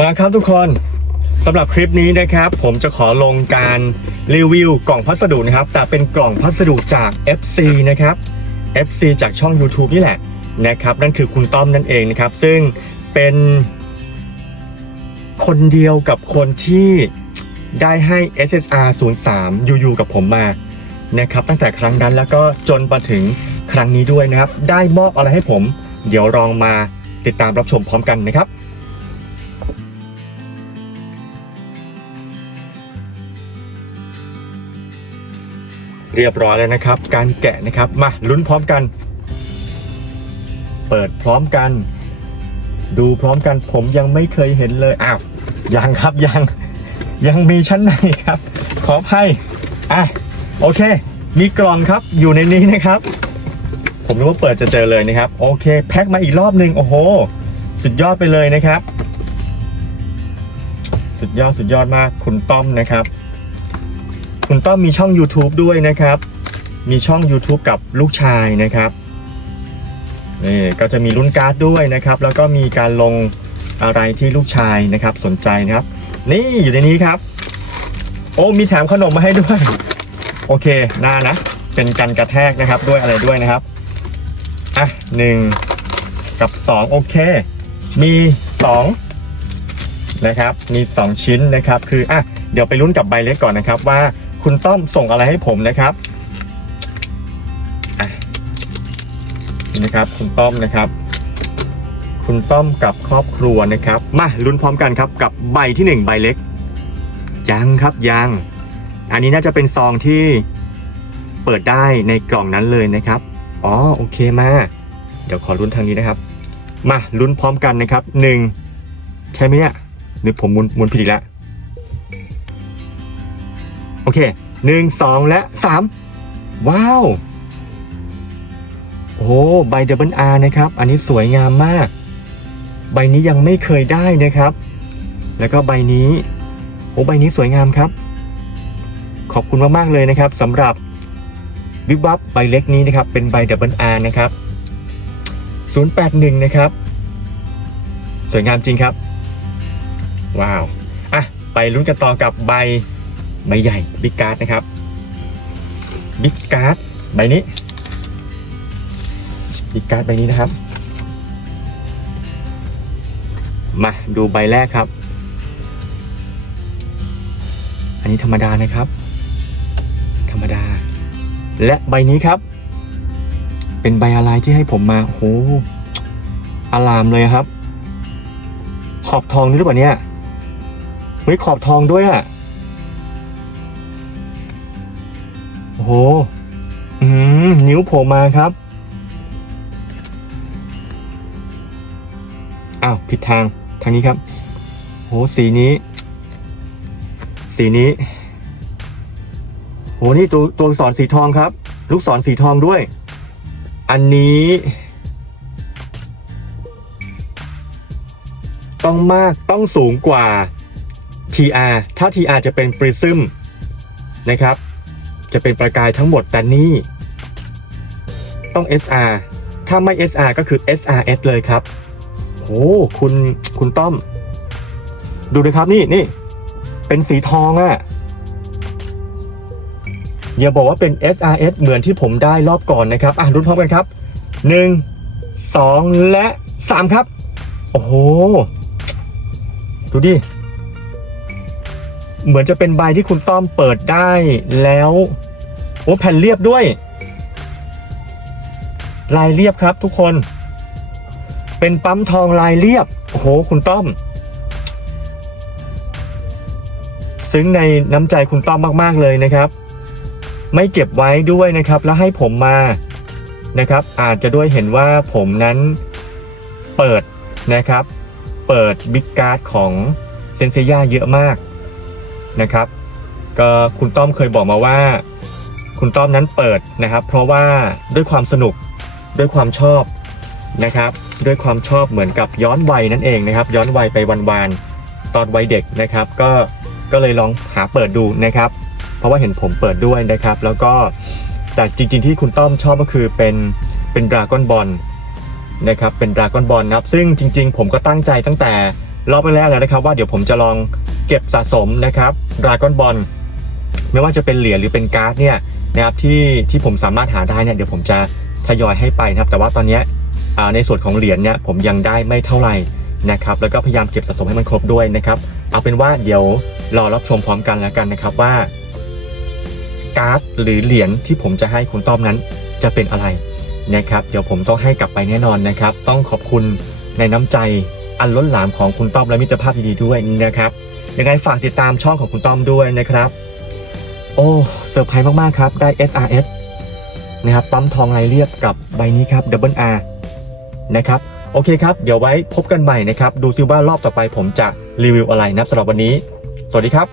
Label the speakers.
Speaker 1: มาครับทุกคนสำหรับคลิปนี้นะครับ ผมจะขอลงการรีวิวกล่องพัสดุนะครับ แต่เป็นกล่องพัสดุจาก FC นะครับ FC จากช่อง YouTube นี่แหละนะครับ นั่นคือคุณต้อมนั่นเองนะครับ ซึ่งเป็นคนเดียวกับคนที่ได้ให้ SSR 03 UU กับผมมานะครับ ตั้งแต่ครั้งนั้นแล้วก็จนมาถึงครั้งนี้ด้วยนะครับ ได้มอบอะไรให้ผม เดี๋ยวลองมาติดตามรับชมพร้อมกันนะครับ เรียบร้อยแล้วนะครับ การแกะนะครับ มาลุ้นพร้อมกัน เปิดพร้อมกัน ดูพร้อมกันผมยังไม่เคยเห็นเลยอ้าวยังครับยังยังมีชั้นในครับ ขออภัยอะโอเค มีกล่องครับอยู่ในนี้นะครับ ผมนึกว่าเปิดจะเจอเลยนะครับ โอเค แพ็คมาอีกรอบหนึ่งโอ้โห สุดยอดไปเลยนะครับ สุดยอดสุดยอดมากคุณต้อมนะครับ คุณต้อมมีช่อง YouTube ด้วยนะครับ มีช่อง YouTube กับลูกชายนะครับนี่ก็จะมีรุ่นการ์ดด้วยนะครับ แล้วก็มีการลงอะไรที่ลูกชายนะครับ สนใจนะครับ นี่อยู่ในนี้ครับ โอ้มีแถมขนมมาให้ด้วย โอเคน่านะ เป็นกันกระแทกนะครับด้วยอะไรด้วยนะครับอะหนึ่งกับสองโอเค มีสองนะครับ มีสองชิ้นนะครับ คืออะเดี๋ยวไปลุ้นกับใบเล็กก่อนนะครับว่า คุณต้อมส่งอะไรให้ผมนะครับนี่นะครับ คุณต้อมนะครับ คุณต้อมกับครอบครัวนะครับ มาลุ้นพร้อมกันครับกับใบที่หนึ่งใบเล็กยังครับยัง อันนี้น่าจะเป็นซองที่เปิดได้ในกล่องนั้นเลยนะครับ อ๋อโอเคมา เดี๋ยวขอลุ้นทางนี้นะครับ มาลุ้นพร้อมกันนะครับหนึ่งใช่ไหมเนี่ยหรือผมมุนมุนผิดอีกแล้ว โอเคหนึ่งสองและสามว้าว โอ้ใบดับเบิลอาร์นะครับ อันนี้สวยงามมาก ใบนี้ยังไม่เคยได้นะครับ แล้วก็ใบนี้ โอ้ใบนี้สวยงามครับ ขอบคุณมากๆเลยนะครับสำหรับวิบวับใบเล็กนี้นะครับ เป็นใบดับเบิลอาร์นะครับ 081 นะครับ สวยงามจริงครับ ว้าว อะ ไปลุ้นกันต่อกับใบ ใบใหญ่บิ๊กการ์ดนะครับบิ๊กการ์ดใบนี้บิ๊กการ์ดใบนี้นะครับ มาดูใบแรกครับ อันนี้ธรรมดานะครับ ธรรมดา และใบนี้ครับ เป็นใบอะไรที่ให้ผมมาโอ้โหอลามเลยครับ ขอบทองนี่หรือเปล่าเนี่ยเฮ้ยขอบทองด้วยอะ่ อ้โหอืมนิ้วโผล่มาครับอ้าวผิดทางทางนี้ครับ โหสีนี้ สีนี้ โหนี่ตัวตัวอักษรสีทองครับ ลูกศรสีทองด้วย อันนี้ ต้องมากต้องสูงกว่า TR ถ้า TR จะเป็น Prism นะครับ จะเป็นประกายทั้งหมดแต่นี่ต้อง SR ถ้าไม่ SR ก็คือ SRS เลยครับโหคุณคุณต้อม ดูเลยครับนี่นี่เป็นสีทองอะ่ะอย่าบอกว่าเป็น SRS เหมือนที่ผมได้รอบก่อนนะครับ อะรุ่นพร้อมกันครับ 1 2 และ 3 ครับ โอ้โห ดูดิ เหมือนจะเป็นใบที่คุณต้อมเปิดได้แล้ว โอ้แผ่นเรียบด้วย ลายเรียบครับทุกคน เป็นปั๊มทองลายเรียบ โอ้โห คุณต้อม ซึ้งในน้ำใจคุณต้อมมากๆเลยนะครับ ไม่เก็บไว้ด้วยนะครับ แล้วให้ผมมานะครับ อาจจะด้วยเห็นว่าผมนั้นเปิดนะครับ เปิดบิ๊กการ์ดของเซนเซียเยอะมากนะครับ ก็คุณต้อมเคยบอกมาว่า คุณต้อมนั้นเปิดนะครับ เพราะว่าด้วยความสนุกด้วยความชอบนะครับ ด้วยความชอบเหมือนกับย้อนวัยนั่นเองนะครับ ย้อนวัยไปวันๆตอนวัยเด็กนะครับ ก็ก็เลยลองหาเปิดดูนะครับ เพราะว่าเห็นผมเปิดด้วยนะครับ แล้วก็แต่จริงๆที่คุณต้อมชอบก็คือเป็นเป็นดราก้อนบอลนะครับเป็นดราก้อนบอลนะครับ ซึ่งจริง ๆ ผมก็ตั้งใจตั้งแต่รอบแรกแล้วนะครับ ว่าเดี๋ยวผมจะลองเก็บสะสมนะครับดราก้อนบอลไม่ว่าจะเป็นเหรียญหรือเป็นการ์ดเนี่ย นะครับที่ที่ผมสามารถหาได้เนี่ยเดี๋ยวผมจะทยอยให้ไปนะครับ แต่ว่าตอนนี้ในส่วนของเหรียญเนี่ยผมยังได้ไม่เท่าไหร่นะครับ แล้วก็พยายามเก็บสะสมให้มันครบด้วยนะครับ เอาเป็นว่าเดี๋ยวรอรับชมพร้อมกันแล้วกันนะครับว่า การ์ดหรือเหรียญที่ผมจะให้คุณต้อมนั้นจะเป็นอะไรนะครับเดี๋ยวผมต้องให้กลับไปแน่นอนนะครับ ต้องขอบคุณในน้ำใจอันล้นหลามของคุณต้อมและมิตรภาพดีๆด้วยนะครับยังไงฝากติดตามช่องของคุณต้อมด้วยนะครับ โอ้เซอร์ไพรส์มาก ๆ ครับ ได้ SRS นะครับปั๊มทองลายเรียบกับใบนี้ครับ Double R นะครับ โอเคครับ เดี๋ยวไว้พบกันใหม่นะครับ ดูซิว่ารอบต่อไปผมจะรีวิวอะไรนะสำหรับวันนี้ สวัสดีครับ